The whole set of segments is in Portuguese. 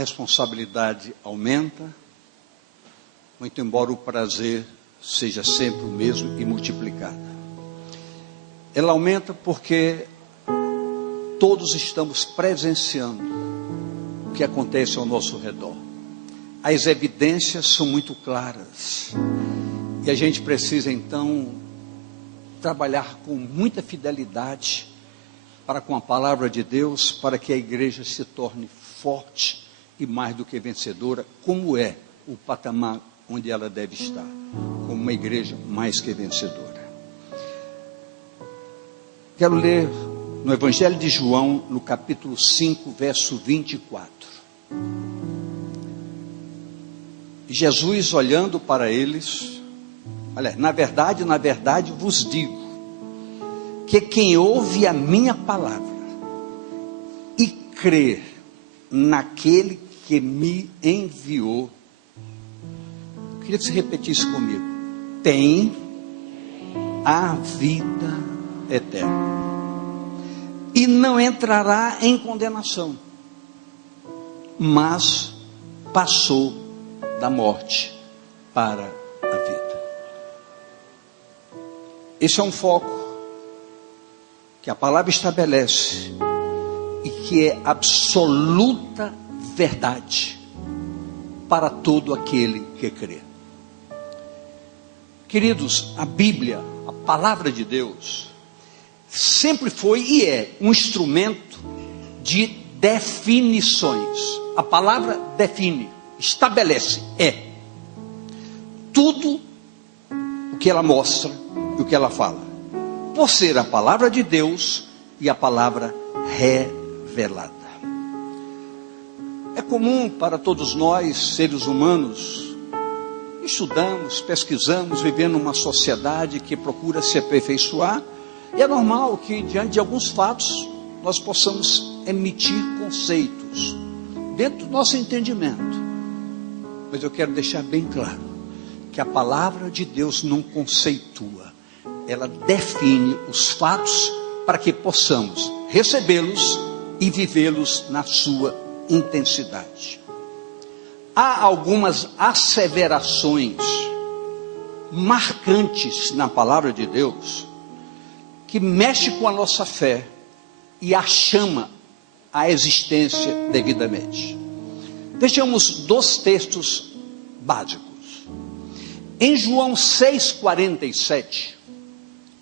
responsabilidade aumenta, muito embora o prazer seja sempre o mesmo e multiplicado. Ela aumenta porque todos estamos presenciando o que acontece ao nosso redor. As evidências são muito claras. E a gente precisa então trabalhar com muita fidelidade para com a palavra de Deus, para que a igreja se torne forte e mais do que vencedora, como é o patamar onde ela deve estar, como uma igreja mais que vencedora. Quero ler no Evangelho de João, no capítulo 5, verso 24. Jesus, olhando para eles, olha, na verdade vos digo, que quem ouve a minha palavra e crê naquele que me enviou, eu queria que você repetisse comigo, tem a vida eterna, e não entrará em condenação, mas passou da morte para a vida. Esse é um foco que a palavra estabelece e que é absoluta verdade para todo aquele que crê. Queridos, a Bíblia, a palavra de Deus, sempre foi e é um instrumento de definições. A palavra define, estabelece, é tudo o que ela mostra e o que ela fala, por ser a palavra de Deus e a palavra revelada. É comum para todos nós, seres humanos, estudamos, pesquisamos, vivendo numa sociedade que procura se aperfeiçoar, e é normal que diante de alguns fatos nós possamos emitir conceitos dentro do nosso entendimento. Mas eu quero deixar bem claro que a palavra de Deus não conceitua, ela define os fatos para que possamos recebê-los e vivê-los na sua intensidade. Há algumas asseverações marcantes na palavra de Deus que mexe com a nossa fé e a chama à existência devidamente. Vejamos dois textos básicos. Em João 6,47,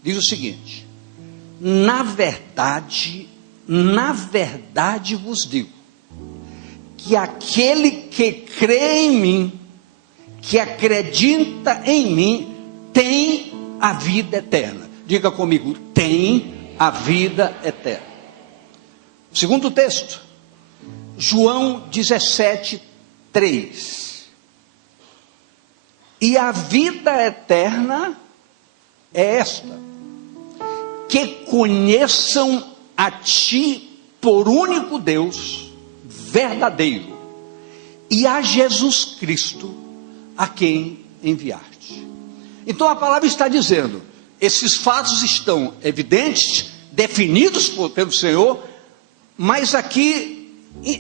diz o seguinte: na verdade vos digo, que aquele que crê em mim, que acredita em mim, tem a vida eterna. Diga comigo, tem a vida eterna. Segundo texto, João 17:3. E a vida eterna é esta: que conheçam a ti por único Deus verdadeiro, e a Jesus Cristo, a quem enviaste. Então a palavra está dizendo, esses fatos estão evidentes, definidos pelo Senhor, mas aqui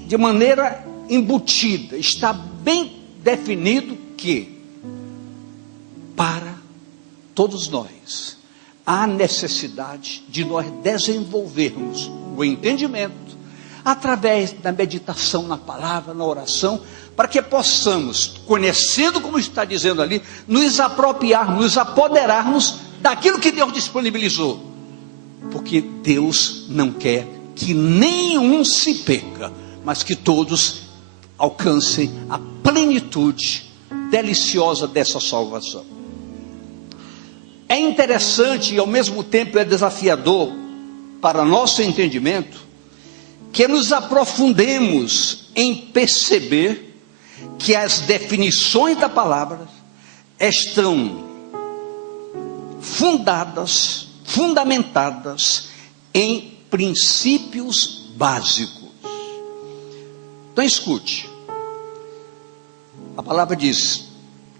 de maneira embutida, está bem definido que para todos nós há necessidade de nós desenvolvermos o entendimento através da meditação na palavra, na oração, para que possamos, conhecendo como está dizendo ali, nos apropriarmos, nos apoderarmos daquilo que Deus disponibilizou, porque Deus não quer que nenhum se perca, mas que todos alcancem a plenitude deliciosa dessa salvação. É interessante e ao mesmo tempo é desafiador para nosso entendimento que nos aprofundemos em perceber que as definições da palavra estão fundamentadas em princípios básicos. Então escute, a palavra diz,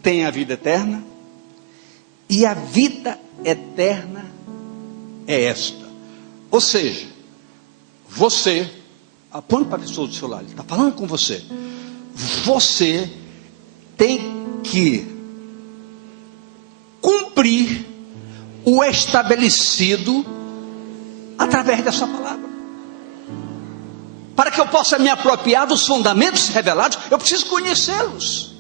tem a vida eterna, e a vida eterna é esta. Ou seja, você, aponte para a pessoa do seu lado, ele está falando com você. você tem que cumprir o estabelecido através dessa palavra. Para que eu possa me apropriar dos fundamentos revelados, eu preciso conhecê-los.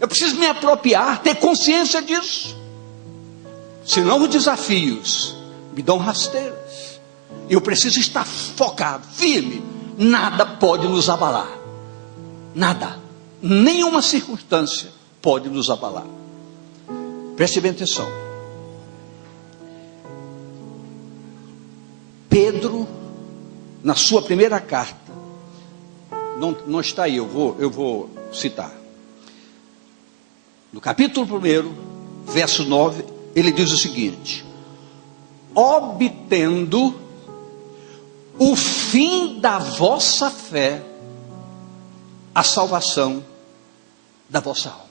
Eu preciso me apropriar, ter consciência disso. Senão os desafios me dão rasteiras. Eu preciso estar focado, firme. Nada pode nos abalar. Nada. Nenhuma circunstância pode nos abalar. Preste bem atenção. Pedro, na sua primeira carta, não está aí, eu vou citar. No capítulo 1, verso 9, ele diz o seguinte: obtendo o fim da vossa fé, a salvação da vossa alma.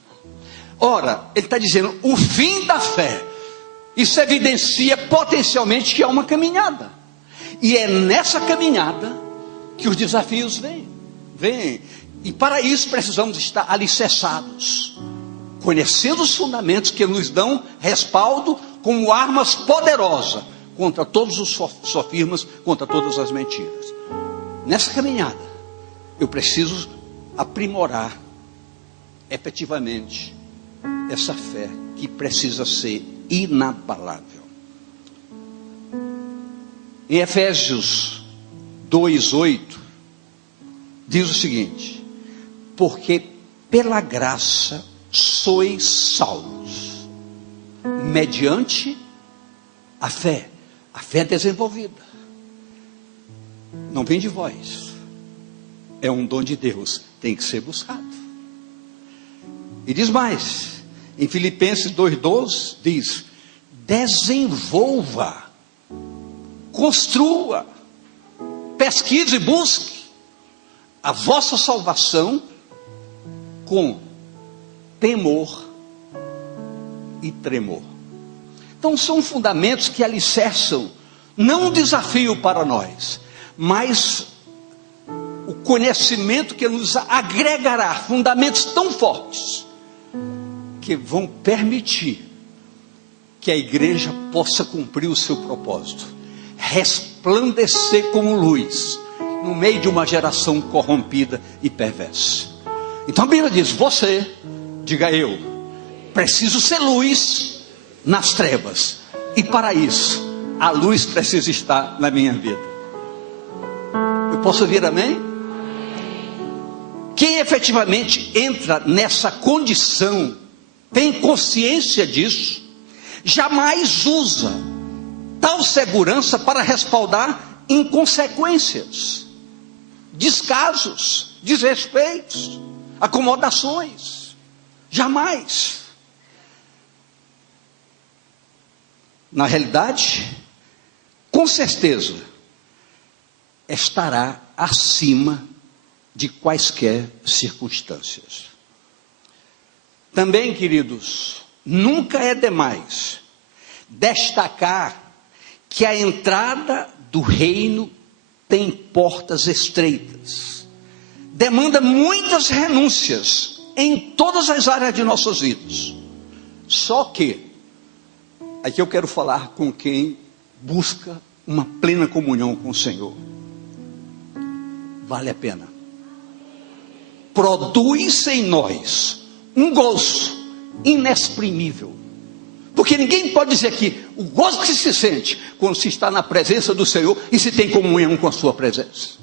Ora, ele está dizendo, o fim da fé. Isso evidencia potencialmente que é uma caminhada. E é nessa caminhada que os desafios vêm. E para isso precisamos estar alicerçados, conhecendo os fundamentos que nos dão respaldo como armas poderosas contra todos os sofismas, contra todas as mentiras. Nessa caminhada, eu preciso aprimorar efetivamente essa fé que precisa ser inabalável. Em Efésios 2:8 diz o seguinte: porque pela graça sois salvos, mediante a fé desenvolvida. Não vem de vós, é um dom de Deus, tem que ser buscado. E diz mais, em Filipenses 2:12 diz: desenvolva, construa, pesquise e busque a vossa salvação com temor e tremor. Então são fundamentos que alicerçam, não um desafio para nós, mas o conhecimento que nos agregará fundamentos tão fortes, que vão permitir que a igreja possa cumprir o seu propósito, resplandecer como luz, no meio de uma geração corrompida e perversa. Então a Bíblia diz, você, diga eu, preciso ser luz nas trevas, e para isso, a luz precisa estar na minha vida. Eu posso ouvir amém? Quem efetivamente entra nessa condição, tem consciência disso, jamais usa tal segurança para respaldar inconsequências, descasos, desrespeitos, acomodações. Jamais. Na realidade, com certeza, estará acima de quaisquer circunstâncias. Também, queridos, nunca é demais destacar que a entrada do reino tem portas estreitas, demanda muitas renúncias em todas as áreas de nossas vidas. Só que, aqui eu quero falar com quem busca uma plena comunhão com o Senhor. Vale a pena. Produz em nós um gozo inexprimível. Porque ninguém pode dizer que o gozo que se sente quando se está na presença do Senhor e se tem comunhão com a sua presença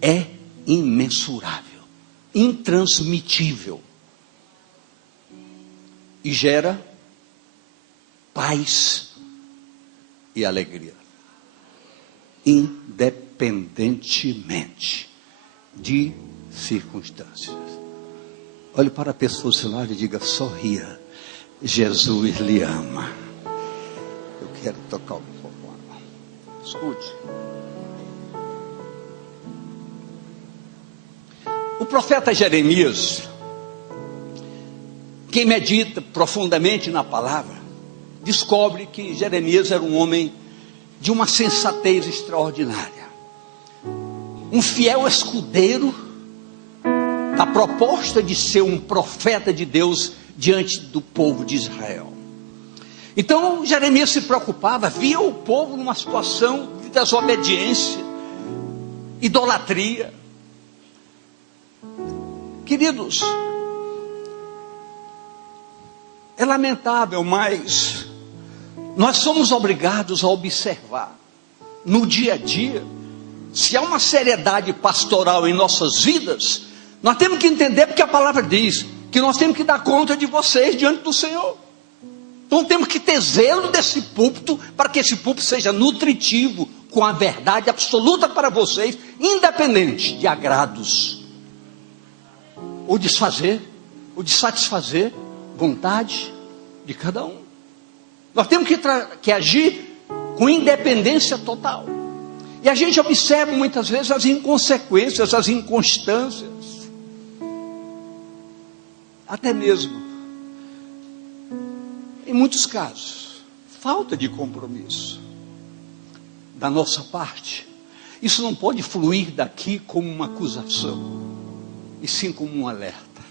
é imensurável, intransmitível, e gera paz e alegria, independentemente de circunstâncias. Olhe para a pessoa do seu lado e diga, sorria, Jesus lhe ama. Eu quero tocar o microfone. Escute. O profeta Jeremias, quem medita profundamente na palavra, descobre que Jeremias era um homem de uma sensatez extraordinária, um fiel escudeiro da proposta de ser um profeta de Deus diante do povo de Israel. Então Jeremias se preocupava, via o povo numa situação de desobediência, idolatria. Queridos, é lamentável, mas nós somos obrigados a observar no dia a dia, se há uma seriedade pastoral em nossas vidas, nós temos que entender, porque a palavra diz que nós temos que dar conta de vocês diante do Senhor. Então temos que ter zelo desse púlpito, para que esse púlpito seja nutritivo, com a verdade absoluta para vocês, independente de agrados, ou desfazer, ou de satisfazer vontade de cada um. Nós temos que agir com independência total. E a gente observa muitas vezes as inconsequências, as inconstâncias, até mesmo, em muitos casos, falta de compromisso da nossa parte. Isso não pode fluir daqui como uma acusação, e sim como um alerta.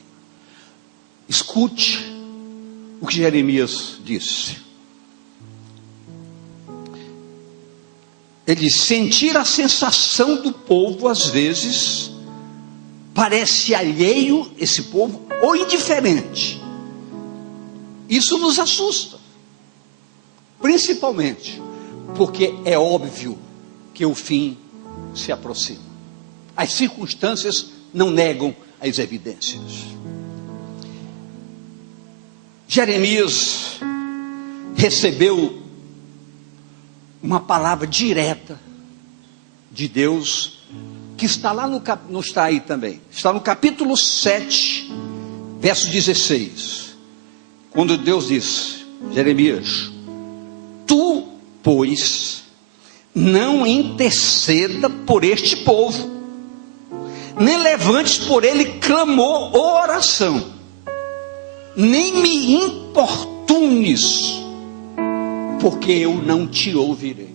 Escute o que Jeremias disse. Ele sentir a sensação do povo, às vezes, parece alheio, esse povo, ou indiferente. Isso nos assusta, principalmente porque é óbvio que o fim se aproxima. As circunstâncias não negam as evidências. Jeremias recebeu uma palavra direta de Deus, que está lá não está aí também, está no capítulo 7, verso 16, quando Deus diz: Jeremias, tu, pois, não interceda por este povo, nem levantes por ele clamor ou oração, nem me importunes, porque eu não te ouvirei.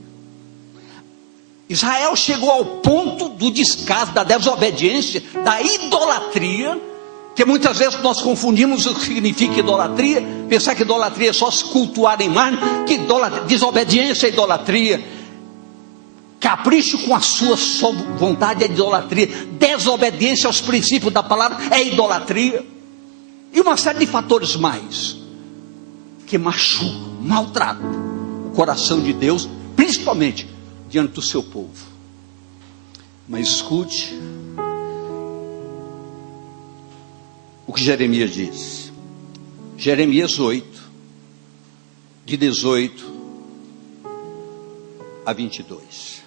Israel chegou ao ponto do descaso, da desobediência, da idolatria, que muitas vezes nós confundimos o que significa idolatria, pensar que idolatria é só se cultuar em imagem, que desobediência é idolatria, capricho com a sua vontade é idolatria, desobediência aos princípios da palavra é idolatria, e uma série de fatores mais, que machucam, maltratam o coração de Deus, principalmente diante do seu povo. Mas escute o que Jeremias diz. Jeremias 8, de 18 a 22.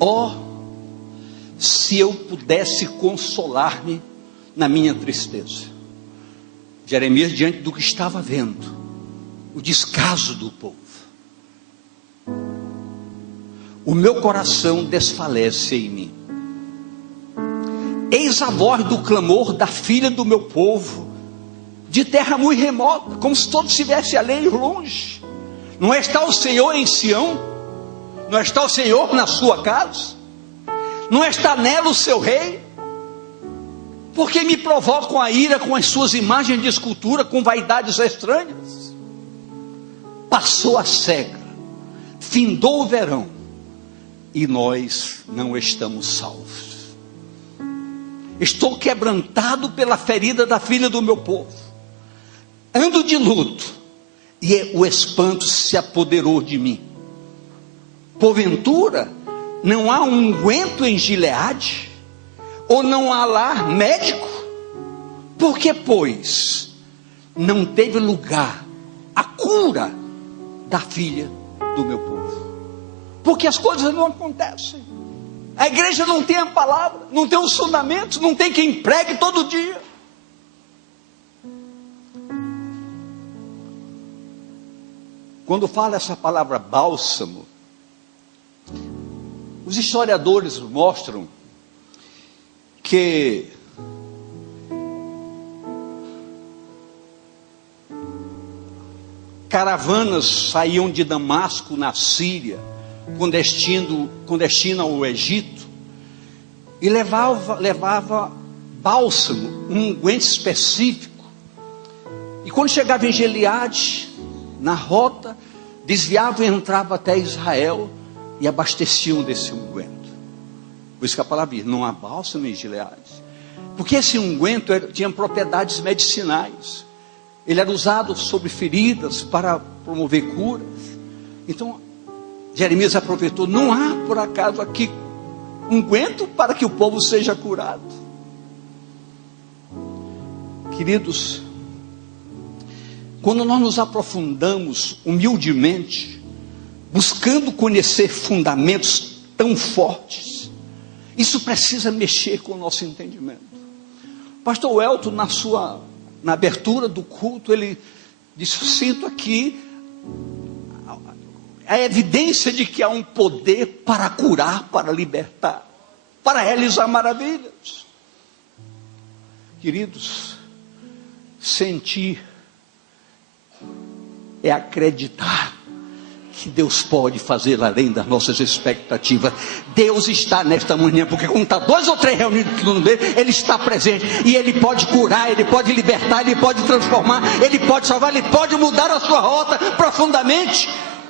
Oh, se eu pudesse consolar-me na minha tristeza. Jeremias, diante do que estava vendo, o descaso do povo. O meu coração desfalece em mim. Eis a voz do clamor da filha do meu povo, de terra muito remota, como se todos estivessem além e longe. Não está o Senhor em Sião? Não está o Senhor na sua casa? Não está nela o seu rei? Porque me provocam a ira com as suas imagens de escultura, com vaidades estranhas? Passou a cega, findou o verão, e nós não estamos salvos. Estou quebrantado pela ferida da filha do meu povo, ando de luto, e o espanto se apoderou de mim. Porventura, não há unguento em Gileade? Ou não há lá médico? Porque, pois, não teve lugar a cura da filha do meu povo? Porque as coisas não acontecem. A igreja não tem a palavra, não tem os fundamentos, não tem quem pregue todo dia. Quando fala essa palavra bálsamo, os historiadores mostram que caravanas saíam de Damasco, na Síria, com destino ao Egito, e levava bálsamo, um unguento específico. E quando chegava em Gileade, na rota, desviavam e entravam até Israel e abasteciam desse unguento. Por isso que a palavra diz, não há bálsamo em Gileade. Porque esse unguento tinha propriedades medicinais. Ele era usado sobre feridas para promover curas. Então, Jeremias aproveitou, não há por acaso aqui unguento para que o povo seja curado. Queridos, quando nós nos aprofundamos humildemente, buscando conhecer fundamentos tão fortes, isso precisa mexer com o nosso entendimento. Pastor Welton, na abertura do culto, ele disse, sinto aqui a evidência de que há um poder para curar, para libertar, para realizar maravilhas. Queridos, sentir é acreditar que Deus pode fazer além das nossas expectativas. Deus está nesta manhã, porque quando está 2 ou 3 reunidos no nome dele, Ele está presente, e Ele pode curar, Ele pode libertar, Ele pode transformar, Ele pode salvar, Ele pode mudar a sua rota profundamente.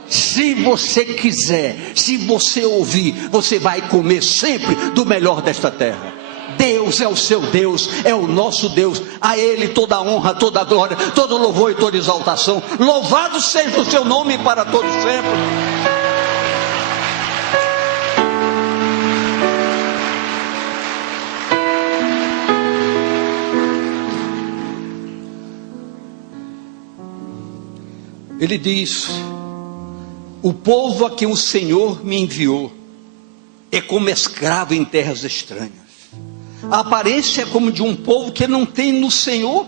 Se você quiser, se você ouvir, você vai comer sempre do melhor desta terra. Deus é o seu Deus, é o nosso Deus, a Ele toda a honra, toda a glória, todo o louvor e toda a exaltação. Louvado seja o seu nome para todos sempre. Ele diz, o povo a quem o Senhor me enviou é como escravo em terras estranhas. A aparência é como de um povo que não tem no Senhor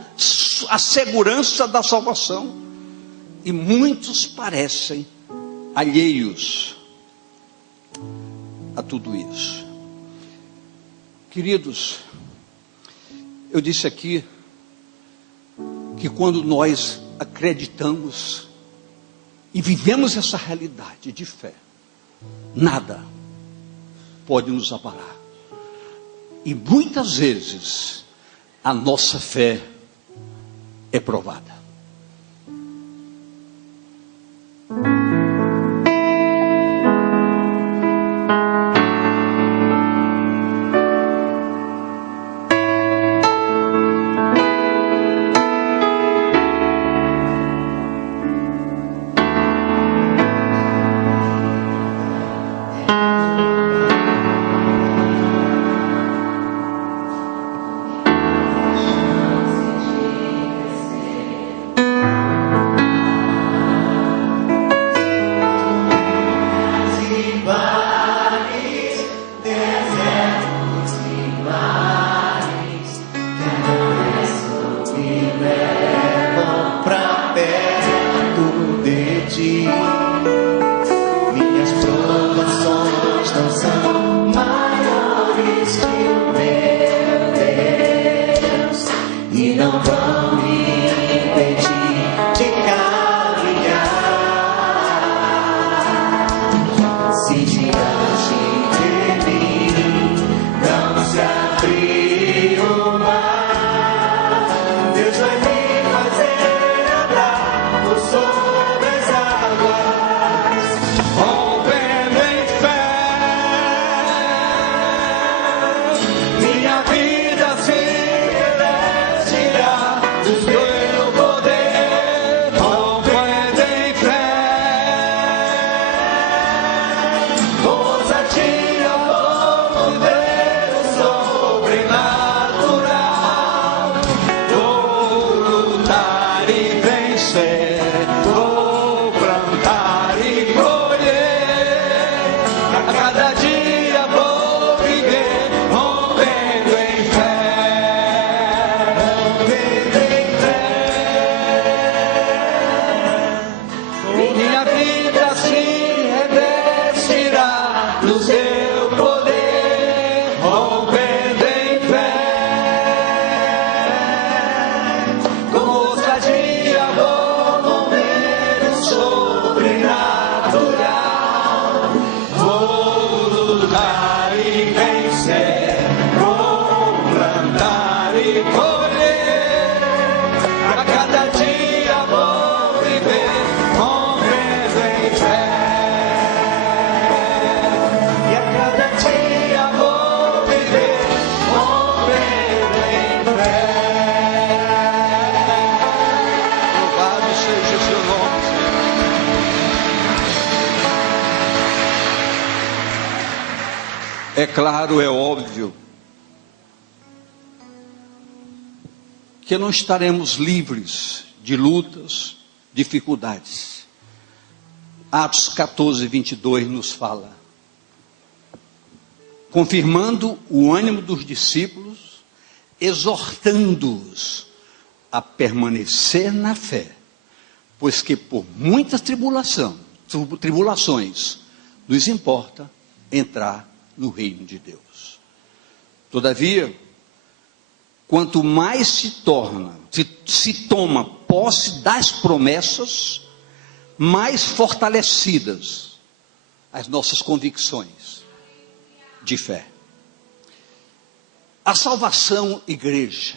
a segurança da salvação. E muitos parecem alheios a tudo isso. Queridos, eu disse aqui que quando nós acreditamos e vivemos essa realidade de fé, nada pode nos abalar. E muitas vezes a nossa fé é provada. Vou lutar e vencer, vou plantar É claro, é óbvio, que não estaremos livres de lutas, dificuldades. Atos 14, 22 nos fala, confirmando o ânimo dos discípulos, exortando-os a permanecer na fé, pois que por muitas tribulações nos importa entrar no reino de Deus. Todavia, quanto mais se toma posse das promessas, mais fortalecidas as nossas convicções de fé. A salvação, igreja,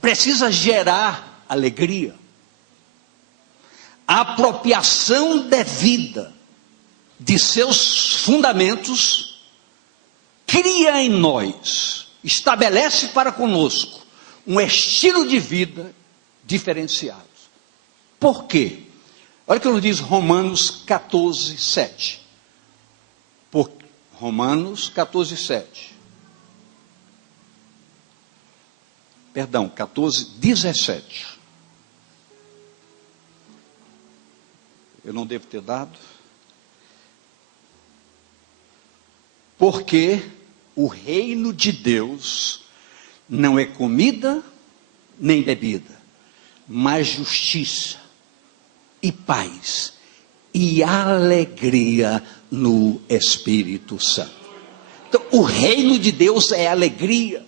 precisa gerar alegria. A apropriação devida de seus fundamentos cria em nós, estabelece para conosco um estilo de vida diferenciado. Por quê? Olha o que nos diz Romanos 14, 7. Romanos 14, 7. Perdão, 14, 17. Eu não devo ter dado. Porque o reino de Deus não é comida nem bebida, mas justiça e paz e alegria no Espírito Santo. Então, o reino de Deus é alegria.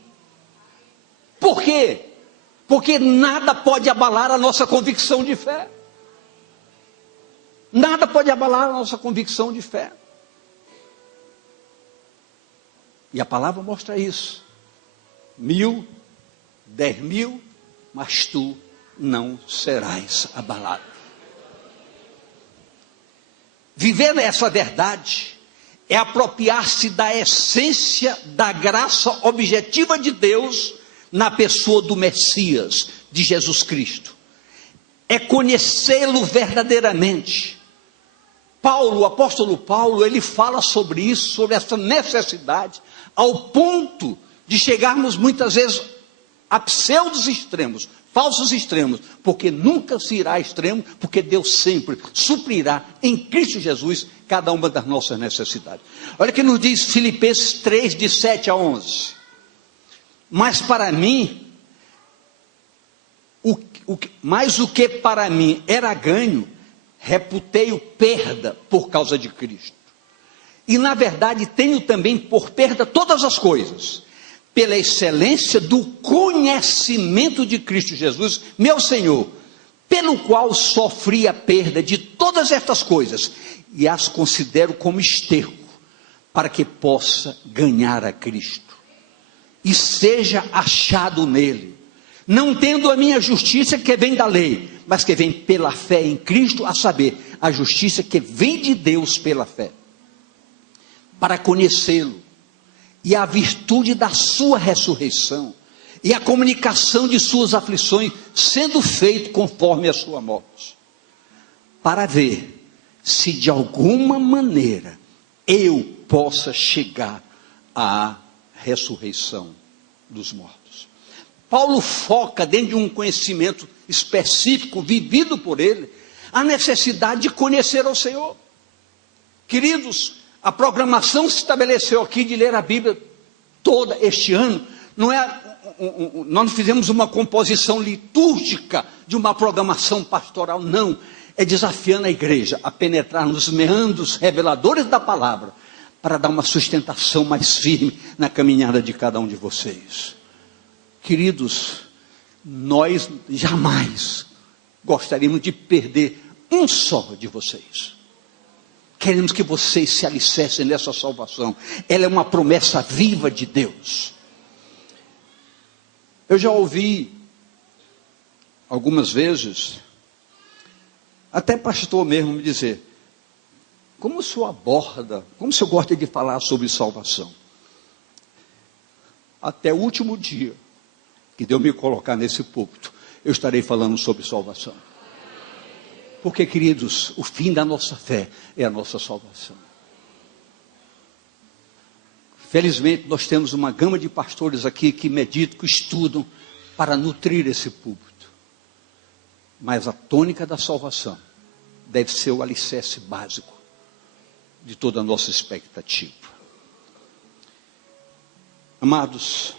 Por quê? Porque nada pode abalar a nossa convicção de fé. Nada pode abalar a nossa convicção de fé. E a palavra mostra isso. 1.000, 10.000, mas tu não serás abalado. Viver essa verdade é apropriar-se da essência da graça objetiva de Deus na pessoa do Messias, de Jesus Cristo. É conhecê-lo verdadeiramente. Paulo, o apóstolo Paulo, ele fala sobre isso, sobre essa necessidade, ao ponto de chegarmos muitas vezes a pseudos extremos, falsos extremos, porque nunca se irá a extremo, porque Deus sempre suprirá em Cristo Jesus cada uma das nossas necessidades. Olha o que nos diz Filipenses 3, de 7 a 11. Mas para mim, mais o que para mim era ganho, reputei-o perda por causa de Cristo. E na verdade tenho também por perda todas as coisas, pela excelência do conhecimento de Cristo Jesus, meu Senhor, pelo qual sofri a perda de todas estas coisas, e as considero como esterco, para que possa ganhar a Cristo, e seja achado nele, não tendo a minha justiça que vem da lei, mas que vem pela fé em Cristo, a saber, a justiça que vem de Deus pela fé, para conhecê-lo, e a virtude da sua ressurreição, e a comunicação de suas aflições, sendo feito conforme a sua morte, para ver se de alguma maneira eu possa chegar à ressurreição dos mortos. Paulo foca dentro de um conhecimento específico, vivido por ele, a necessidade de conhecer ao Senhor. Queridos, a programação se estabeleceu aqui de ler a Bíblia toda este ano. Nós não fizemos uma composição litúrgica de uma programação pastoral, não. É desafiando a igreja a penetrar nos meandros reveladores da palavra, para dar uma sustentação mais firme na caminhada de cada um de vocês. Queridos, nós jamais gostaríamos de perder um só de vocês. Queremos que vocês se alicercem nessa salvação. Ela é uma promessa viva de Deus. Eu já ouvi algumas vezes, até pastor mesmo me dizer, como o senhor aborda, como o senhor gosta de falar sobre salvação? Até o último dia que Deus me colocar nesse púlpito, eu estarei falando sobre salvação. Porque, queridos, o fim da nossa fé é a nossa salvação. Felizmente, nós temos uma gama de pastores aqui que meditam, que estudam para nutrir esse púlpito. Mas a tônica da salvação deve ser o alicerce básico de toda a nossa expectativa. Amados,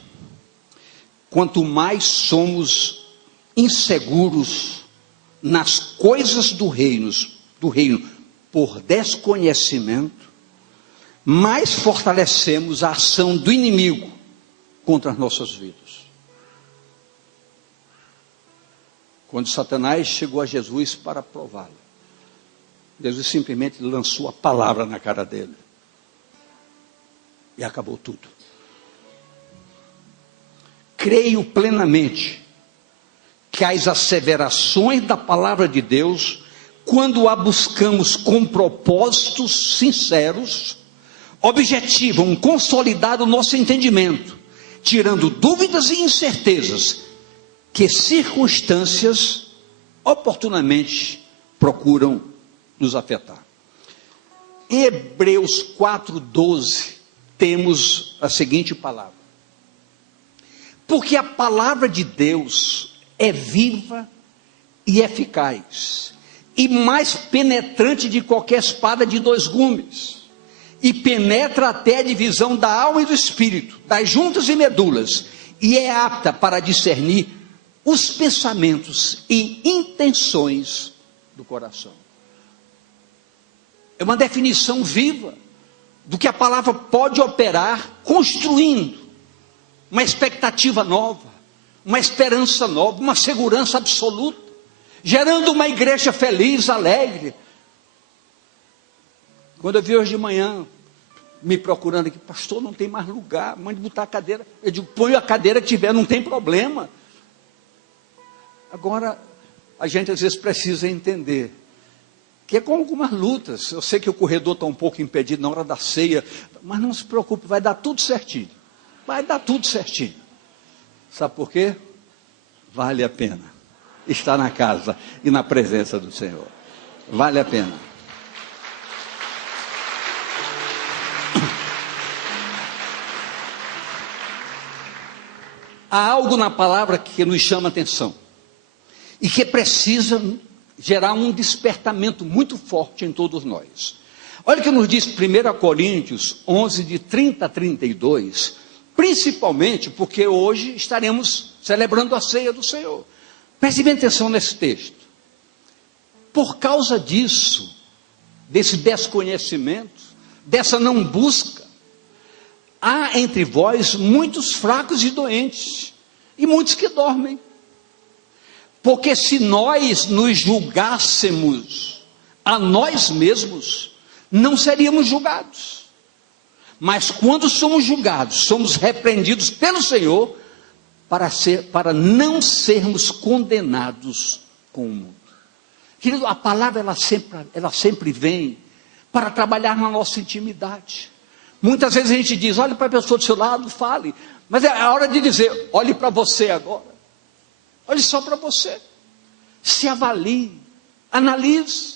quanto mais somos inseguros nas coisas do reino por desconhecimento, mais fortalecemos a ação do inimigo contra as nossas vidas. Quando Satanás chegou a Jesus para prová-lo, Jesus simplesmente lançou a palavra na cara dele. E acabou tudo. Creio plenamente que as asseverações da palavra de Deus, quando a buscamos com propósitos sinceros, objetivam consolidar o nosso entendimento, tirando dúvidas e incertezas que circunstâncias oportunamente procuram nos afetar. Em Hebreus 4:12 temos a seguinte palavra: porque a palavra de Deus é viva e eficaz, e mais penetrante de qualquer espada de 2 gumes, e penetra até a divisão da alma e do espírito, das juntas e medulas, e é apta para discernir os pensamentos e intenções do coração. É uma definição viva do que a palavra pode operar, construindo uma expectativa nova, uma esperança nova, uma segurança absoluta, gerando uma igreja feliz, alegre. Quando eu vi hoje de manhã, me procurando aqui, pastor, não tem mais lugar, mande botar a cadeira. Eu digo, põe a cadeira que tiver, não tem problema. Agora, a gente às vezes precisa entender que é com algumas lutas. Eu sei que o corredor está um pouco impedido na hora da ceia, mas não se preocupe, vai dar tudo certinho. Vai dar tudo certinho. Sabe por quê? Vale a pena estar na casa e na presença do Senhor. Vale a pena. Há algo na palavra que nos chama a atenção e que precisa gerar um despertamento muito forte em todos nós. Olha o que nos diz 1 Coríntios 11, de 30 a 32, principalmente porque hoje estaremos celebrando a ceia do Senhor. Preste bem atenção nesse texto. Por causa disso, desse desconhecimento, dessa não busca, há entre vós muitos fracos e doentes, e muitos que dormem. Porque se nós nos julgássemos a nós mesmos, não seríamos julgados. Mas quando somos julgados, somos repreendidos pelo Senhor, para não sermos condenados com o mundo. Querido, a palavra ela sempre vem para trabalhar na nossa intimidade. Muitas vezes a gente diz, olhe para a pessoa do seu lado, fale. Mas é a hora de dizer, olhe para você agora. Olhe só para você. Se avalie, analise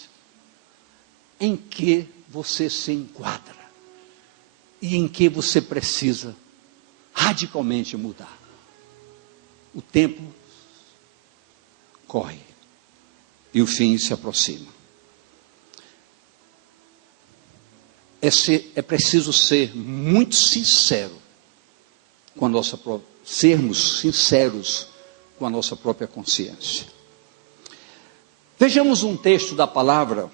em que você se enquadra e em que você precisa radicalmente mudar. O tempo corre e o fim se aproxima. É preciso ser muito sincero com a nossa própria, sermos sinceros com a nossa própria consciência. Vejamos um texto da palavra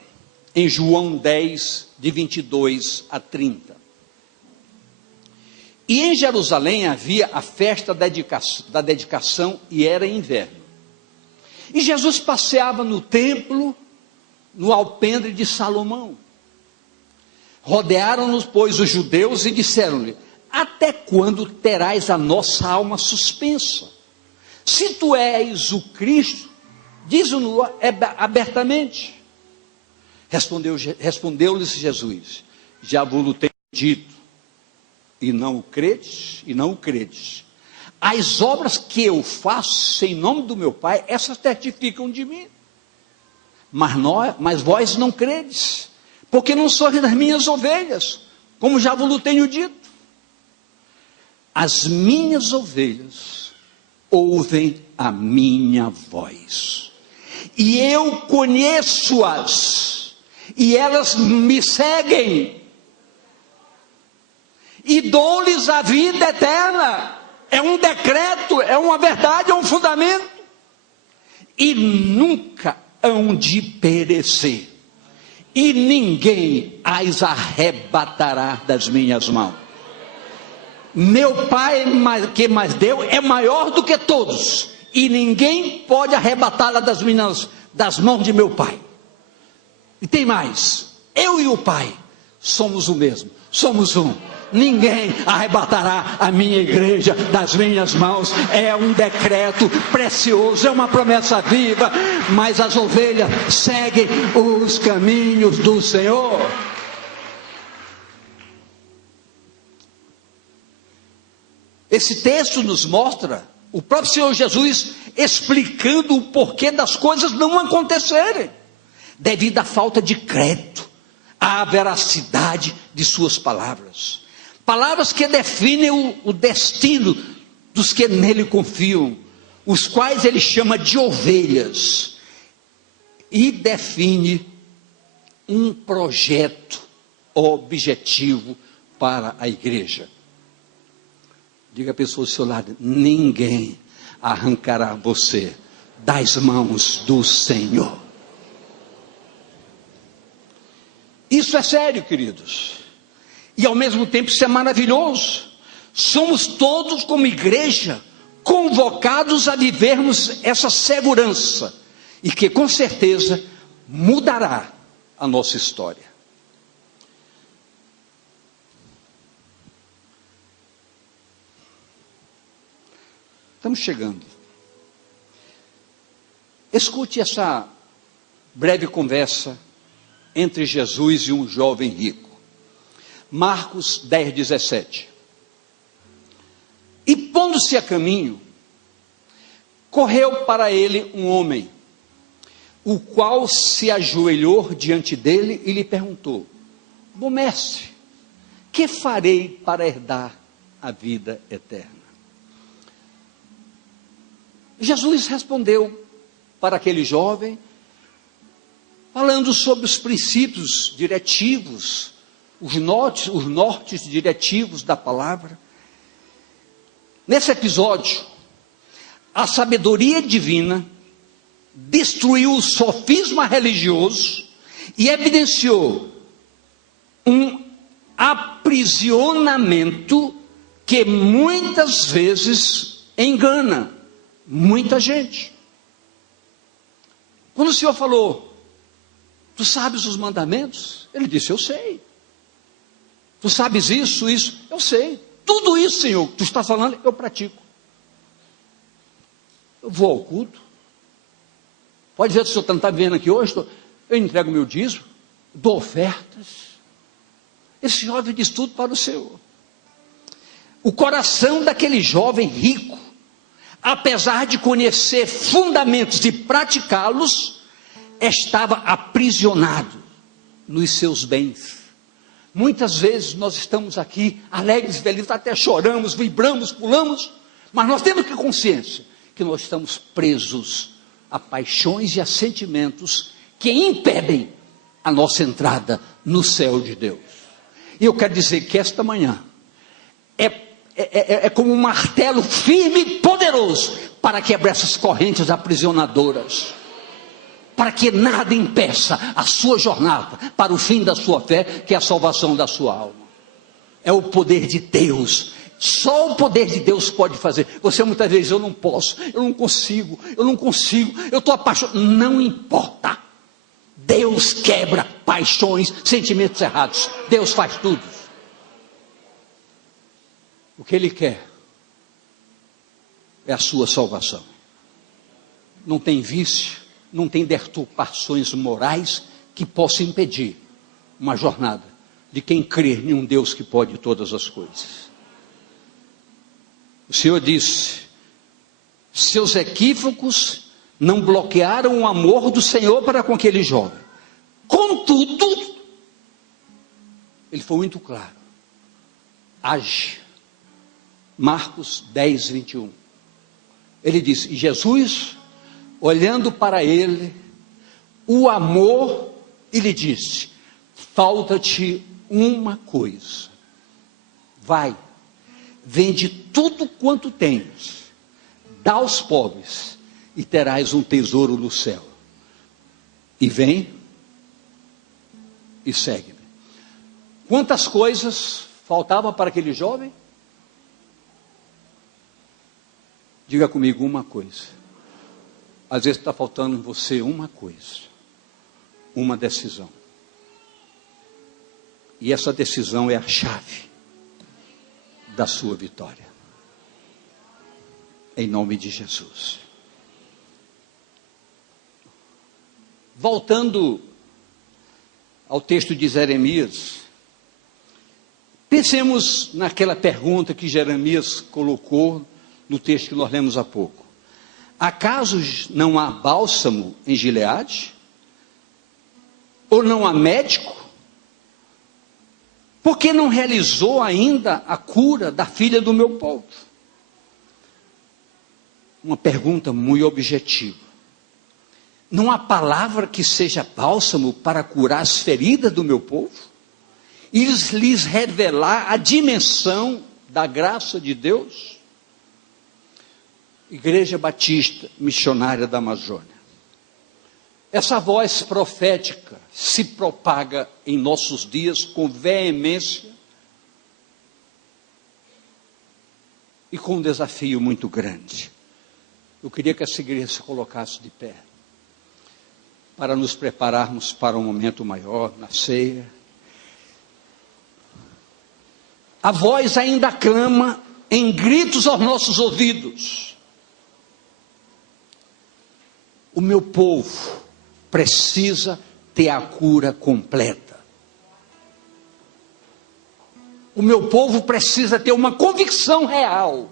em João 10, de 22 a 30. E em Jerusalém havia a festa da dedicação e era inverno. E Jesus passeava no templo, no alpendre de Salomão. Rodearam-nos, pois, os judeus e disseram-lhe, até quando terás a nossa alma suspensa? Se tu és o Cristo, diz-o abertamente. Respondeu-lhes Jesus, já vos tenho dito, e não o credes. As obras que eu faço em nome do meu Pai, essas testificam de mim. Mas vós não credes, porque não sois das minhas ovelhas, como já vos tenho dito. as minhas ovelhas ouvem a minha voz, e eu conheço-as, e elas me seguem, e dou-lhes a vida eterna. É um decreto, é uma verdade, é um fundamento, e nunca hão de perecer, e ninguém as arrebatará das minhas mãos. Meu Pai que mais deu é maior do que todos, e ninguém pode arrebatá-la das mãos de meu Pai. E tem mais, eu e o Pai somos o mesmo, somos um. Ninguém arrebatará a minha igreja das minhas mãos. É um decreto precioso, é uma promessa viva, mas as ovelhas seguem os caminhos do Senhor. Esse texto nos mostra o próprio Senhor Jesus explicando o porquê das coisas não acontecerem, devido à falta de crédito, à veracidade de suas palavras. Palavras que definem o destino dos que nele confiam, os quais ele chama de ovelhas, e define um projeto objetivo para a igreja. Diga à pessoa do seu lado: ninguém arrancará você das mãos do Senhor. Isso é sério, queridos, e ao mesmo tempo isso é maravilhoso. Somos todos, como igreja, convocados a vivermos essa segurança, e que com certeza mudará a nossa história. Estamos chegando. Escute essa breve conversa entre Jesus e um jovem rico. Marcos 10:17. E pondo-se a caminho, correu para ele um homem, o qual se ajoelhou diante dele e lhe perguntou: bom mestre, que farei para herdar a vida eterna? Jesus respondeu para aquele jovem, falando sobre os princípios diretivos, os nortes diretivos da palavra. Nesse episódio, a sabedoria divina destruiu o sofisma religioso e evidenciou um aprisionamento que muitas vezes engana muita gente. Quando o Senhor falou: tu sabes os mandamentos? Ele disse: eu sei. Tu sabes isso? Eu sei. Tudo isso, Senhor, que tu está falando, eu pratico. Eu vou ao culto. Pode ver se o Senhor está vendo aqui hoje. Eu entrego meu dízimo, dou ofertas. Esse jovem diz tudo para o Senhor. O coração daquele jovem rico, apesar de conhecer fundamentos e praticá-los, estava aprisionado nos seus bens. Muitas vezes nós estamos aqui alegres, felizes, até choramos, vibramos, pulamos, mas nós temos que ter consciência que nós estamos presos a paixões e a sentimentos que impedem a nossa entrada no céu de Deus. E eu quero dizer que esta manhã é como um martelo firme e poderoso para quebrar essas correntes aprisionadoras, para que nada impeça a sua jornada para o fim da sua fé, que é a salvação da sua alma. É o poder de Deus. Só o poder de Deus pode fazer. Você muitas vezes: eu não posso, eu não consigo, eu estou apaixonado. Não importa. Deus quebra paixões, sentimentos errados. Deus faz tudo. O que Ele quer é a sua salvação. Não tem vício, não tem deturpações morais que possam impedir uma jornada de quem crê em um Deus que pode todas as coisas. O Senhor disse: seus equívocos não bloquearam o amor do Senhor para com aquele jovem. Contudo, Ele foi muito claro: age, Marcos 10, 21. Ele diz: e Jesus, olhando para ele, o amou e lhe disse: falta-te uma coisa. Vai, vende tudo quanto tens, dá aos pobres, e terás um tesouro no céu. E vem e segue-me. Quantas coisas faltavam para aquele jovem? Diga comigo uma coisa. Às vezes está faltando em você uma coisa, uma decisão. E essa decisão é a chave da sua vitória. Em nome de Jesus. Voltando ao texto de Jeremias, pensemos naquela pergunta que Jeremias colocou no texto que nós lemos há pouco. Acaso não há bálsamo em Gileade? Ou não há médico? Por que não realizou ainda a cura da filha do meu povo? Uma pergunta muito objetiva. Não há palavra que seja bálsamo para curar as feridas do meu povo? E lhes revelar a dimensão da graça de Deus? Igreja Batista Missionária da Amazônia. Essa voz profética se propaga em nossos dias com veemência e com um desafio muito grande. Eu queria que essa igreja se colocasse de pé, para nos prepararmos para um momento maior, na ceia. A voz ainda clama em gritos aos nossos ouvidos. O meu povo precisa ter a cura completa. O meu povo precisa ter uma convicção real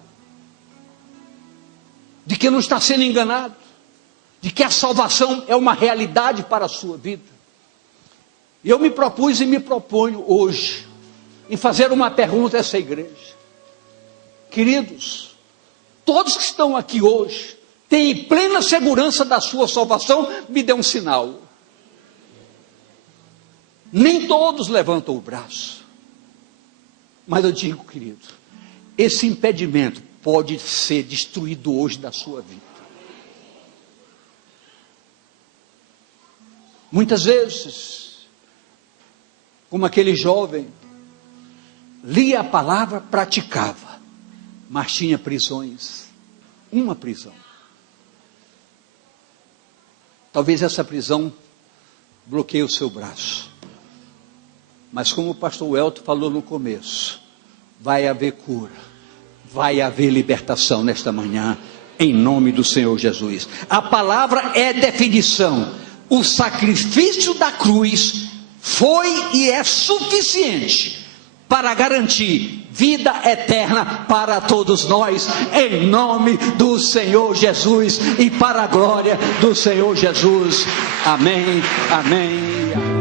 de que não está sendo enganado, de que a salvação é uma realidade para a sua vida. E eu me propus e me proponho hoje em fazer uma pergunta a essa igreja. Queridos, todos que estão aqui hoje têm plena segurança da sua salvação? Me dê um sinal. Nem todos levantam o braço. Mas eu digo, querido, esse impedimento pode ser destruído hoje da sua vida. Muitas vezes, como aquele jovem, lia a palavra, praticava, mas tinha prisões. Uma prisão. Talvez essa prisão bloqueie o seu braço. Mas como o pastor Welton falou no começo, vai haver cura, vai haver libertação nesta manhã, em nome do Senhor Jesus. A palavra é definição. O sacrifício da cruz foi e é suficiente para garantir vida eterna para todos nós, em nome do Senhor Jesus e para a glória do Senhor Jesus. Amém, amém.